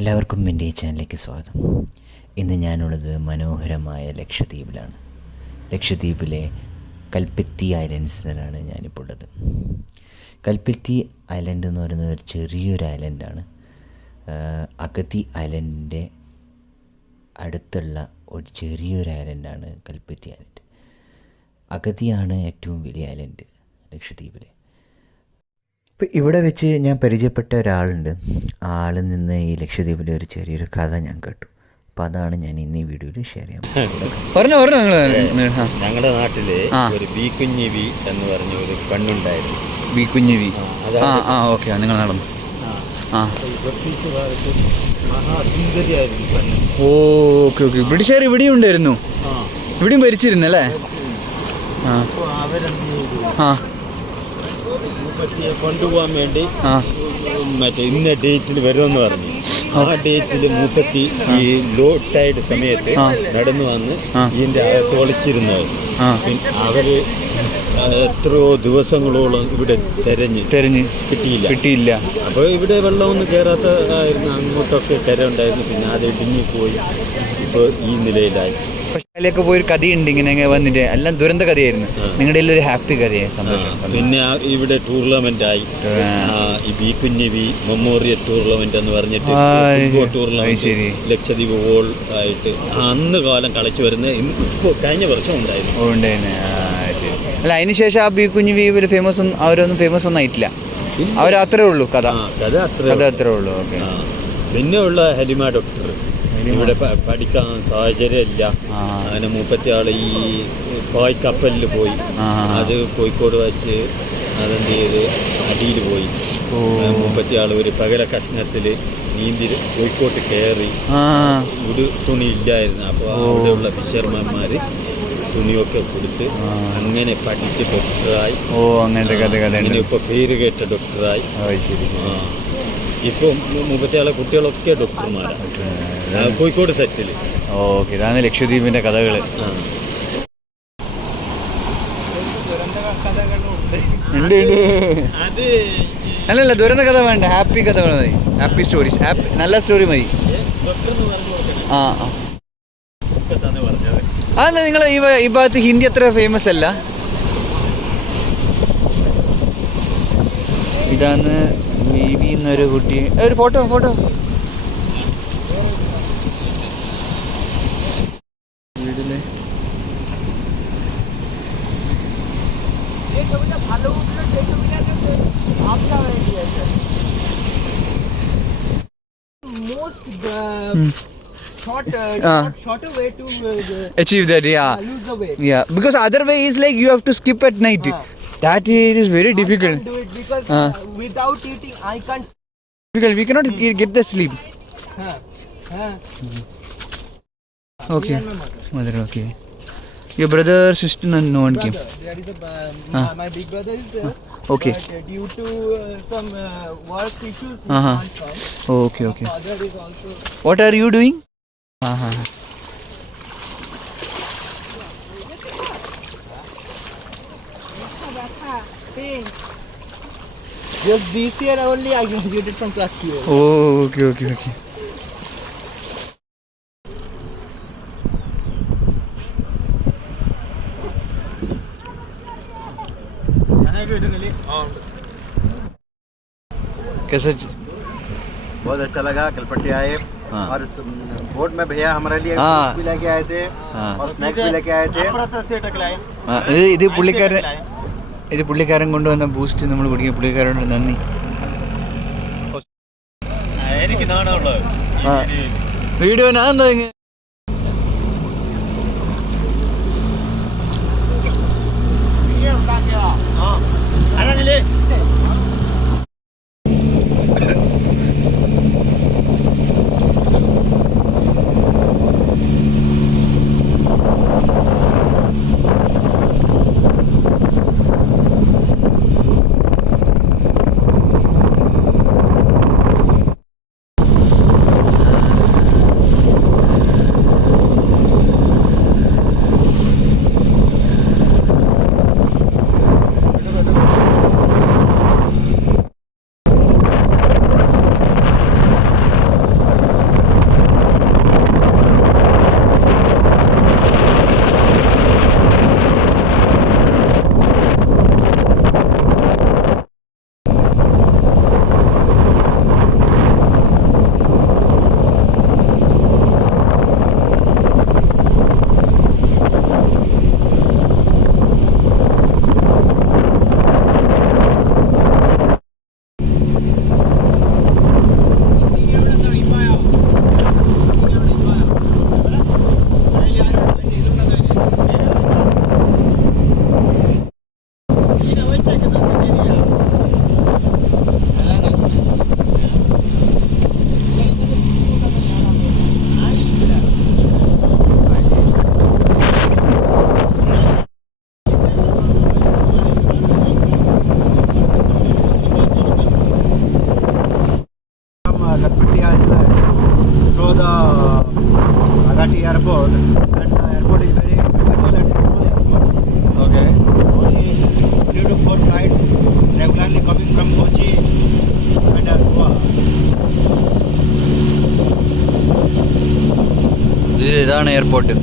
എല്ലാവർക്കും എൻ്റെ ഈ ചാനലിലേക്ക് സ്വാഗതം. ഇന്ന് ഞാനുള്ളത് മനോഹരമായ ലക്ഷദ്വീപിലാണ്. ലക്ഷദ്വീപിലെ കൽപ്പത്തി ഐലൻഡ്സിലാണ് ഞാനിപ്പോൾ ഉള്ളത്. കൽപ്പത്തി ഐലൻഡ് എന്ന് പറയുന്നത് ഒരു ചെറിയൊരു ഐലൻഡാണ്. അഗത്തി ഐലൻഡിൻ്റെ അടുത്തുള്ള ഒരു ചെറിയൊരു ഐലൻഡാണ് കൽപ്പത്തി ഐലൻഡ്. അഗതിയാണ് ഏറ്റവും വലിയ ഐലൻഡ് ലക്ഷദ്വീപിലെ. ഇപ്പം ഇവിടെ വെച്ച് ഞാൻ പരിചയപ്പെട്ട ഒരാളുണ്ട്. ആളിൽ നിന്ന് ഈ ലക്ഷദ്വീപിലെ ഒരു ചെറിയൊരു കഥ ഞാൻ കേട്ടു. അപ്പോൾ അതാണ് ഞാൻ ഇന്ന് ഈ വീഡിയോയിൽ ഷെയർ ചെയ്യാം. ഞങ്ങളുടെ നാട്ടില് ഒരു ബി കുഞ്ഞി വി എന്ന് പറഞ്ഞ ഒരു പെണ്ണുണ്ടായിരുന്നു. ബി കുഞ്ഞി വി. ഓക്കെ, നിങ്ങൾ നടന്നു. ബ്രിട്ടീഷുകാർക്ക് മഹാസുന്ദരിയായിരുന്നു പെണ്ണ്. Okay okay. ബ്രിട്ടീഷുകാർ ഇവിടെയും ഉണ്ടായിരുന്നു, ഇവിടെയും ഭരിച്ചിരുന്നല്ലേ? അവരെന്ത് ചെയ്തു, മൂപ്പത്തിയെ കൊണ്ടുപോകാൻ വേണ്ടി മറ്റേ ഇന്ന ഡേറ്റിൽ വരുമെന്ന് പറഞ്ഞു. ആ ഡേറ്റിൽ മൂപ്പത്തി ഈ ലോ ടൈഡ് സമയത്ത് നടന്നു വന്ന് ഇതിൻ്റെ അകത്ത് ഒളിച്ചിരുന്നത്. അവര് എത്രയോ ദിവസങ്ങളോളം ഇവിടെ തെരഞ്ഞ് കിട്ടിയില്ല. അപ്പോൾ ഇവിടെ വെള്ളമൊന്നും കയറാത്തതായിരുന്നു. അങ്ങോട്ടൊക്കെ കര ഉണ്ടായിരുന്നു. പിന്നെ അത് ഇടിഞ്ഞുപോയി ഇപ്പോൾ ഈ നിലയിലായി. പക്ഷേ അതിലൊക്കെ പോയൊരു കഥയുണ്ട്, ഇങ്ങനെ വന്നിട്ട് എല്ലാം ദുരന്ത കഥയായിരുന്നു. നിങ്ങളുടെ ഒരു ഹാപ്പി കഥയായി, സന്തോഷം. പിന്നെ ഇവിടെ ടൂർണമെന്റ് ആയി, ഈ ബി കുഞ്ഞി വി മെമ്മോറിയൽ ടൂർണമെന്റ് എന്ന് പറഞ്ഞിട്ട് ഫുട്ബോൾ ടൂർണമെന്റ് ലക്ഷദ്വീപ് വോൾ ആയിട്ട് അന്ന് കാലം കളിച്ചു വരുന്നത് ഇപ്പോൾ കഴിഞ്ഞ വർഷം ഉണ്ടായിരുന്നു. അല്ല, അതിനുശേഷം ആ ബി കുഞ്ഞി വി ഫേമസ് ഒന്നും, അവരൊന്നും ഫേമസ് ഒന്നും ആയിട്ടില്ല. അവർ അത്രേ ഉള്ളൂ കഥ അത്രേ ഉള്ളൂ. ഓക്കെ. പിന്നെ ഉള്ള ഹലിമ ഡോക്ടർ ഇവിടെ പഠിക്കാൻ സാഹചര്യമില്ല. അങ്ങനെ മൂപ്പത്തിയാൾ ഈ പായ് കപ്പലിൽ പോയി, അത് കോഴിക്കോട് വച്ച് അതെന്ത് ചെയ്ത് അടിയിൽ പോയി. മൂപ്പത്തിയാൾ ഒരു പകല കഷ്ണത്തിൽ നീന്തി കോഴിക്കോട്ട് കയറി. ഒരു തുണി ഇല്ലായിരുന്നു. അപ്പോൾ അവിടെയുള്ള ഫിഷർമാന്മാർ തുണിയൊക്കെ കൊടുത്ത് അങ്ങനെ പഠിച്ച് ഡോക്ടറായി. അങ്ങനെ ഇപ്പോൾ പേര് കേട്ട ഡോക്ടറായി. ഇപ്പോൾ മുപ്പത്തിയാളെ കുട്ടികളൊക്കെ ഡോക്ടർമാരാണ് കോഴിക്കോട് സെറ്റിൽ. ഓക്കെ, ഇതാണ് ലക്ഷദ്വീപിന്റെ കഥകൾ. അല്ലല്ല, ദുരന്ത കഥ വേണ്ട, ഹാപ്പി കഥകൾ മതി. ഹാപ്പി സ്റ്റോറീസ്, നല്ല സ്റ്റോറി മതി. അതെന്താ നിങ്ങൾ ഈ ഭാഗത്ത് ഹിന്ദി അത്ര ഫേമസ് അല്ല? ഇതാണ് ബേബി എന്നൊരു കുട്ടി. ഒരു ഫോട്ടോ വീട്ടില്. shorter way to achieve that. lose the weight. Yeah, because other way is like you have to skip at night. That it is very difficult. I can't do it because without eating I can't. Difficult. We cannot get the sleep. Okay. Mother. Okay. Your brother, sister, no one came. There is my big brother is there. Okay. But due to some work issues, he can't come. Okay. My father is also. What are you doing? Just this year only I graduated from class 2. Oh, okay. कैसा? बहुत अच्छा लगा। कलपट्टी आए और boat में भैया हमारे लिए भी लेके आए थे और स्नैक्स भी लेके आए थे. ഇത് പുള്ളിക്കാരൻ കൊണ്ടുവന്ന ബൂസ്റ്റ് നമ്മൾ കുടിക്കാൻ പുള്ളിക്കാരനോട് നന്ദി. എനിക്ക് നാണമുള്ളത് വീഡിയോ ഞാൻ എന്താ ഇതാണ് എയർപോർട്ട്.